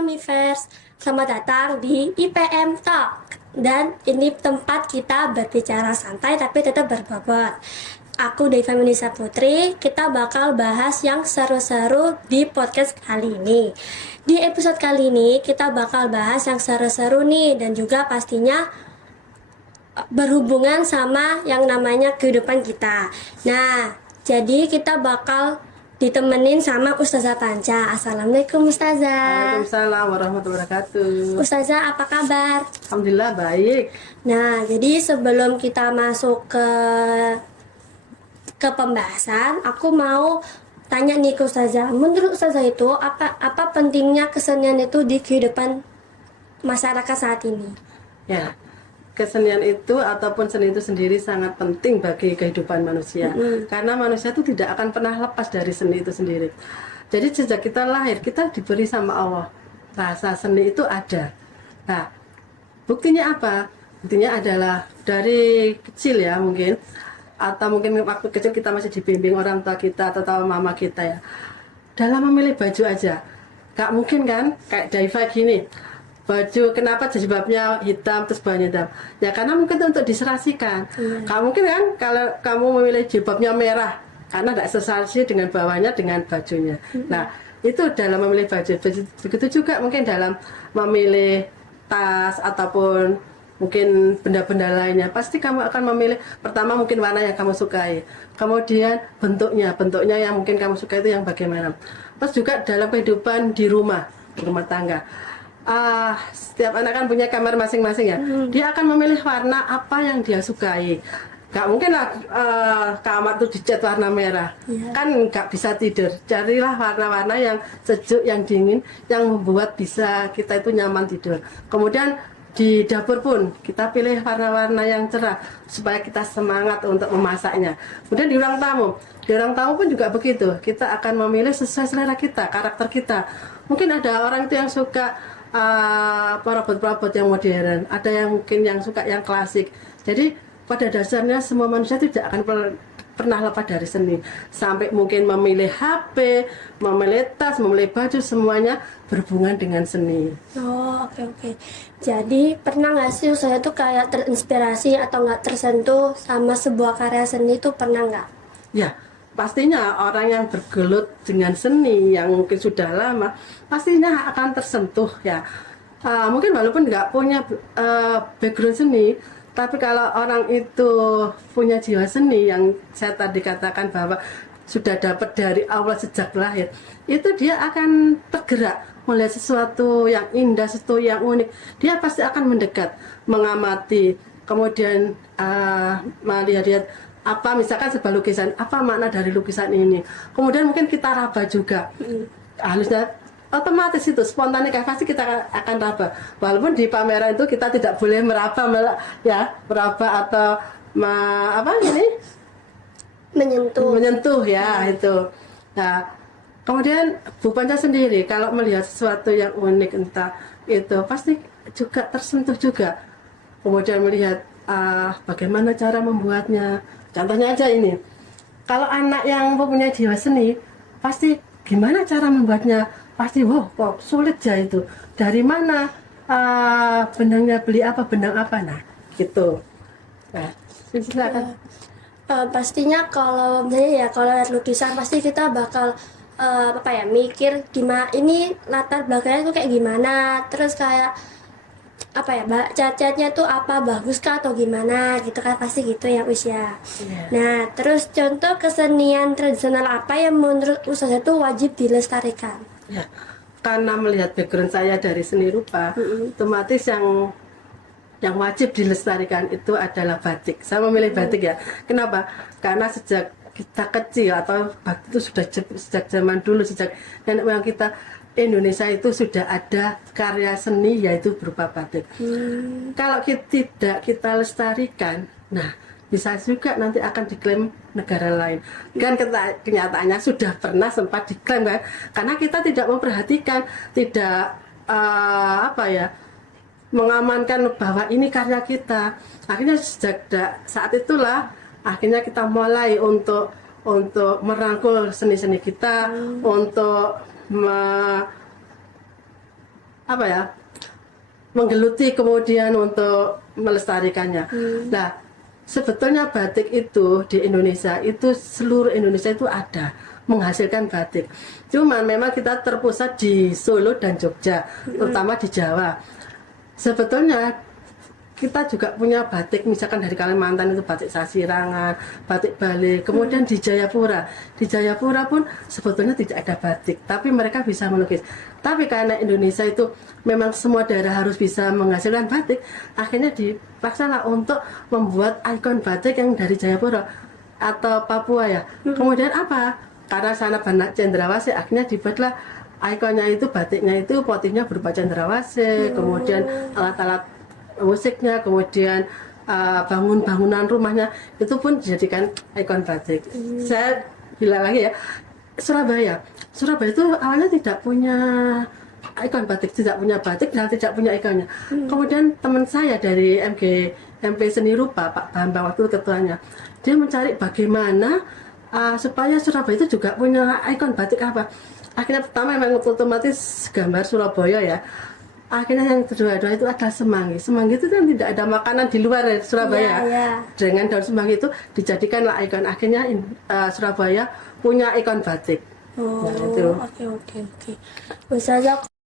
Mamifers, selamat datang di IPM Talk. Dan ini tempat kita berbicara santai tapi tetap berbobot. Aku Deva Munisa Putri, kita bakal bahas yang seru-seru di podcast kali ini. Di episode kali ini kita bakal bahas yang seru-seru nih, dan juga pastinya berhubungan sama yang namanya kehidupan kita. Nah, jadi kita bakal ditemenin sama Ustazah Panca. Assalamualaikum Ustazah. Waalaikumsalam warahmatullahi wabarakatuh. Ustazah, apa kabar? Alhamdulillah baik. Nah, jadi sebelum kita masuk ke pembahasan, aku mau tanya nih ke Ustazah. Menurut Ustazah itu apa pentingnya kesenian itu di kehidupan masyarakat saat ini? Ya, kesenian itu ataupun seni itu sendiri sangat penting bagi kehidupan manusia. Karena manusia itu tidak akan pernah lepas dari seni itu sendiri. Jadi sejak kita lahir kita diberi sama Allah rasa seni itu ada. Nah, buktinya apa? Buktinya adalah dari kecil ya mungkin, atau mungkin waktu kecil kita masih dibimbing orang tua kita atau mama kita ya. Dalam memilih baju aja, gak mungkin kan kayak Daiva gini. Baju kenapa jilbabnya hitam terus bahannya hitam? Ya karena mungkin itu untuk diserasikan. Kamu mungkin kan kalau kamu memilih jilbabnya merah karena tidak seserasi dengan bawahnya dengan bajunya. Nah itu dalam memilih baju. Begitu juga mungkin dalam memilih tas ataupun mungkin benda-benda lainnya. Pasti kamu akan memilih pertama mungkin warna yang kamu sukai. Kemudian bentuknya yang mungkin kamu suka itu yang bagaimana. Terus juga dalam kehidupan di rumah tangga. Setiap anak kan punya kamar masing-masing ya. Dia akan memilih warna apa yang dia sukai. Gak mungkin lah kamar tuh dicat warna merah. Kan gak bisa tidur. Carilah warna-warna yang sejuk, yang dingin, yang membuat bisa kita itu nyaman tidur. Kemudian di dapur pun kita pilih warna-warna yang cerah supaya kita semangat untuk memasaknya. Kemudian di ruang tamu pun juga begitu. Kita akan memilih sesuai selera kita, karakter kita. Mungkin ada orang itu yang suka perabot-perabot yang modern, ada yang mungkin yang suka yang klasik. Jadi pada dasarnya semua manusia tidak akan pernah lepas dari seni. Sampai mungkin memilih HP, memilih tas, memilih baju, semuanya berhubungan dengan seni. Oh, oke. Jadi pernah nggak sih saya tuh kayak terinspirasi atau nggak tersentuh sama sebuah karya seni itu, pernah nggak? Ya, pastinya orang yang bergelut dengan seni yang mungkin sudah lama pastinya akan tersentuh ya. Mungkin walaupun nggak punya background seni, tapi kalau orang itu punya jiwa seni yang saya tadi katakan bahwa sudah dapat dari Allah sejak lahir, itu dia akan tergerak melihat sesuatu yang indah, sesuatu yang unik. Dia pasti akan mendekat, mengamati, kemudian melihat apa misalkan sebuah lukisan, apa makna dari lukisan ini. Kemudian mungkin kita raba juga. Harusnya otomatis itu spontanitas pasti kita akan raba. Walaupun di pameran itu kita tidak boleh meraba atau menyentuh ya itu. Nah, kemudian Bu Panca sendiri kalau melihat sesuatu yang unik entah itu pasti juga tersentuh juga. Kemudian melihat bagaimana cara membuatnya. Contohnya aja ini, kalau anak yang mempunyai jiwa seni, pasti gimana cara membuatnya? Pasti, kok sulit ya itu. Dari mana benangnya, beli apa, benang apa, nah gitu. Nah, silakan. Pastinya kalau misalnya ya kalau lihat lukisan pasti kita bakal mikir gimana ini latar belakangnya tuh kayak gimana, terus kayak cat-catnya tuh apa, bagus kah atau gimana gitu kan, pasti gitu ya usia. Nah, terus contoh kesenian tradisional apa yang menurut Ustazah itu wajib dilestarikan? Ya, karena melihat background saya dari seni rupa, otomatis yang wajib dilestarikan itu adalah batik. Saya memilih batik ya. Kenapa? Karena sejak kita kecil atau batik itu sudah sejak zaman dulu, sejak nenek moyang kita, Indonesia itu sudah ada karya seni yaitu berupa batik. Kalau tidak kita lestarikan, nah bisa juga nanti akan diklaim negara lain. Kan kenyataannya sudah pernah sempat diklaim kan, karena kita tidak memperhatikan, tidak mengamankan bahwa ini karya kita. Akhirnya sejak saat itulah akhirnya kita mulai untuk merangkul seni-seni kita, untuk apa ya, menggeluti kemudian untuk melestarikannya. Nah, sebetulnya batik itu di Indonesia itu seluruh Indonesia itu ada menghasilkan batik. Cuman memang kita terpusat di Solo dan Jogja, terutama di Jawa. Sebetulnya kita juga punya batik, misalkan dari Kalimantan itu batik Sasirangan, batik Bali, kemudian di Jayapura. Di Jayapura pun sebetulnya tidak ada batik, tapi mereka bisa melukis. Tapi karena Indonesia itu memang semua daerah harus bisa menghasilkan batik, akhirnya dipaksalah untuk membuat ikon batik yang dari Jayapura atau Papua ya. Kemudian apa? Karena sana banyak cendrawasih, akhirnya dibuatlah ikonnya itu, batiknya itu motifnya berupa cendrawasih, kemudian alat-alat musiknya, kemudian bangunan rumahnya itu pun dijadikan ikon batik. Saya bilang lagi ya, Surabaya itu awalnya tidak punya ikon batik, tidak punya batik dan tidak punya ikonnya. Kemudian teman saya dari MP Seni Rupa, Pak Bambang waktu itu ketuanya, dia mencari bagaimana supaya Surabaya itu juga punya ikon batik apa. Akhirnya pertama memang otomatis gambar Surabaya ya. Akhirnya yang kedua itu adalah semanggi. Semanggi itu kan tidak ada makanan di luar dari Surabaya. Dengan daun semanggi itu dijadikanlah ikon. Akhirnya Surabaya punya ikon batik. Oke. Ustazah,